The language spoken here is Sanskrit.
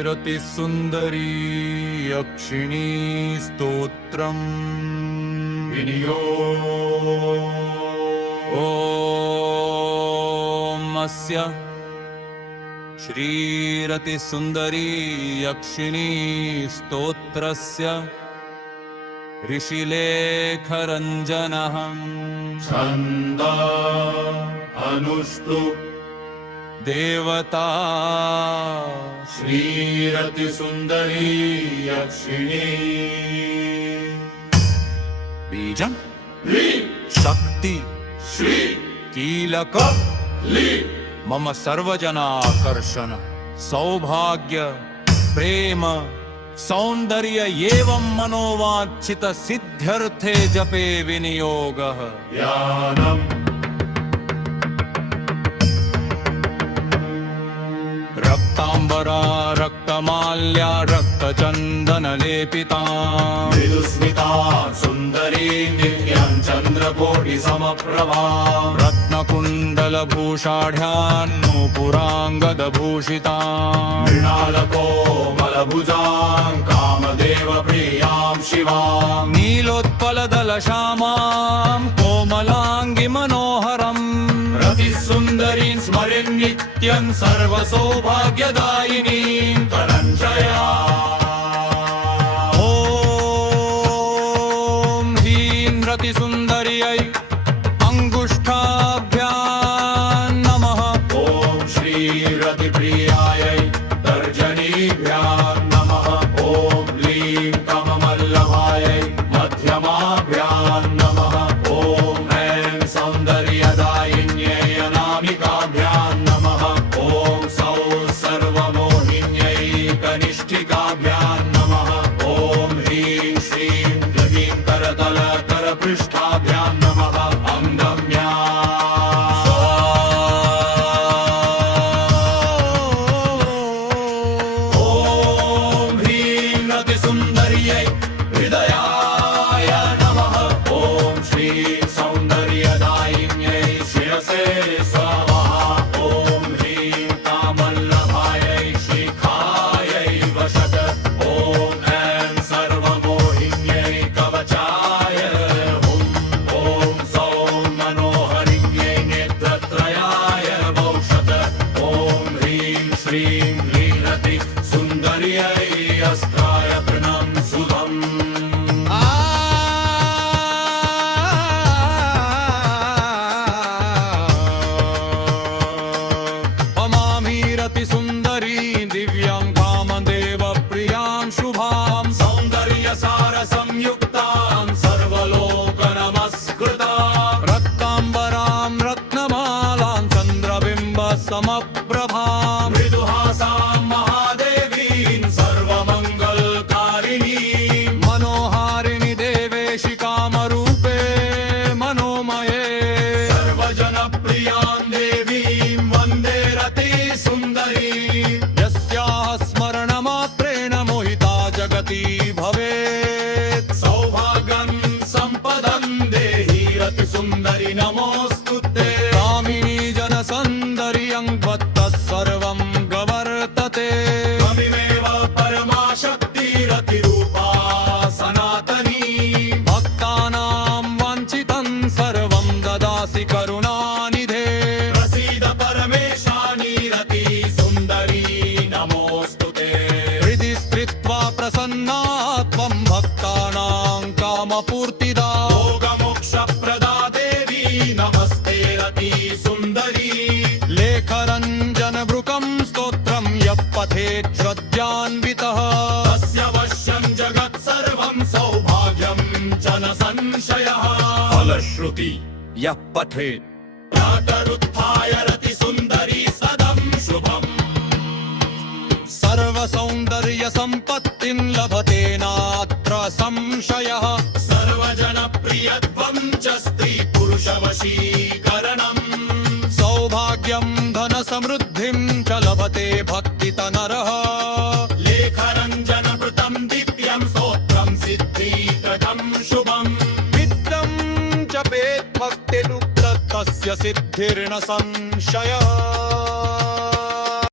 श्रीरतिसुन्दरी यक्षिणी स्तोत्रम् ॐ अस्य श्रीरतिसुन्दरी यक्षिणी स्तोत्रस्य ऋषिलेखरञ्जनः छन्द अनुष्टु देवता श्रीरतिसुन्दरी यक्षिणी बीजं ली शक्ति श्री कीलक ली मम सर्वजनाकर्षण सौभाग्य प्रेम सौन्दर्य एवं मनोवांछित सिद्ध्यर्थे जपे विनियोगः ज्ञानम् रक्तांबरा रक्तमाल्या रक्तचन्दनलेपिता मृदुस्मिता सुन्दरी नित्यां चन्द्रकोटिसमप्रभा रत्नकुण्डलभूषाढ्यान्नूपुराङ्गदभूषिता मृणालकोमलभुजां कामदेवप्रियां शिवां नीलोत्पलदलश्यामां कोमलाङ्गि मनोहरम् रतिसुन्दरीं स्मरेन् नित्यं सर्वसौभाग्यदायिनीं धनञ्जया ॐ ह्रीं रतिसुन्दर्यै अङ्गुष्ठाभ्यां नमः ॐ श्रीरतिप्रियायै तर्जनीभ्यां नमः ॐ ह्रीं कममल्लभायै मध्यमाभ्यां नमः ॐ ऐं सौन्दर्यदायिन्यै अनामिकाभ्यां नमः ॐ सौः सर्वमोहिन्यै कनिष्ठिकाभ्यां नमः ॐ ह्रीं श्रीं क्लीं करतलकरपृष्ठाभ्यां नमः अङ्गम्या ॐ ह्रीं रतिसुन्दर्यै हृदयाय नमः ॐ श्रीं सौन्दर्यदायिन्यै शिरसे स्वाहा ॐ ह्रीं कामल्लभायै शिखायै वशत ॐ ऐं सर्वमोहिन्यै कवचाय हुं ॐ सौं मनोहरिण्यै नेत्रत्रयाय वौषत ॐ ह्रीं श्रीं ह्रीरति सुन्दर्यै अस्त्राय प्रणं शुभम् पमामि रतिसुन्दरीं दिव्यां कामदेवप्रियां शुभां सौन्दर्यसारसंयुक्तां सर्वलोकनमस्कृतां रक्तांबरां रत्नमालां चन्द्रबिम्बसमप्रभां मृदुहासां महादेवीं सर्वमङ्गलकारिणीं मनोहारिणि देवेशि कामरूपे मनोमये सर्वजनप्रियां देवीं वन्दे रतिसुन्दरीं यस्याः स्मरणमात्रेण मोहिता जगति भवेत् सौभाग्यं सम्पदं देहि रतिसुन्दरि नमोऽस्तुते कामिनी जनसौन्दर्यं त्वत्तः सर्वं गवर्तते त्वमेव परमा शक्तिरतिरूपा सनातनी भक्तानां वाञ्छितं सर्वं ददासि करुणानिधे प्रसीद परमेशानि रतिसुन्दरी नमोऽस्तुते हृदि स्थित्वा प्रसन्ना त्वं भक्तानां कामपूर्तिदा भोगमोक्षप्रदा देवी नमस्ते रतिसुन्दरी लेखरञ्जनभृकं स्तोत्रं यः पठेत् श्रद्धान्वितः तस्य वश्यं जगत् सर्वं सौभाग्यं च न संशयः फलश्रुति यः पठेत् प्रातरुत्थाय रतिसुन्दरी सदं शुभम् सर्वसौन्दर्यसम्पत्तिं लभते नात्र संशयः सर्वजनप्रियत्वं च स्त्रीपुरुषवशीकरणम् सौभाग्यं धनसमृद्धिं च लभते भक्तितनरः लेखरञ्जनभृतं दिव्यं स्तोत्रं सिद्धिप्रदं शुभम् विद्यं जपेत् भक्तिरुक्त तस्य सिद्धिर्न संशयः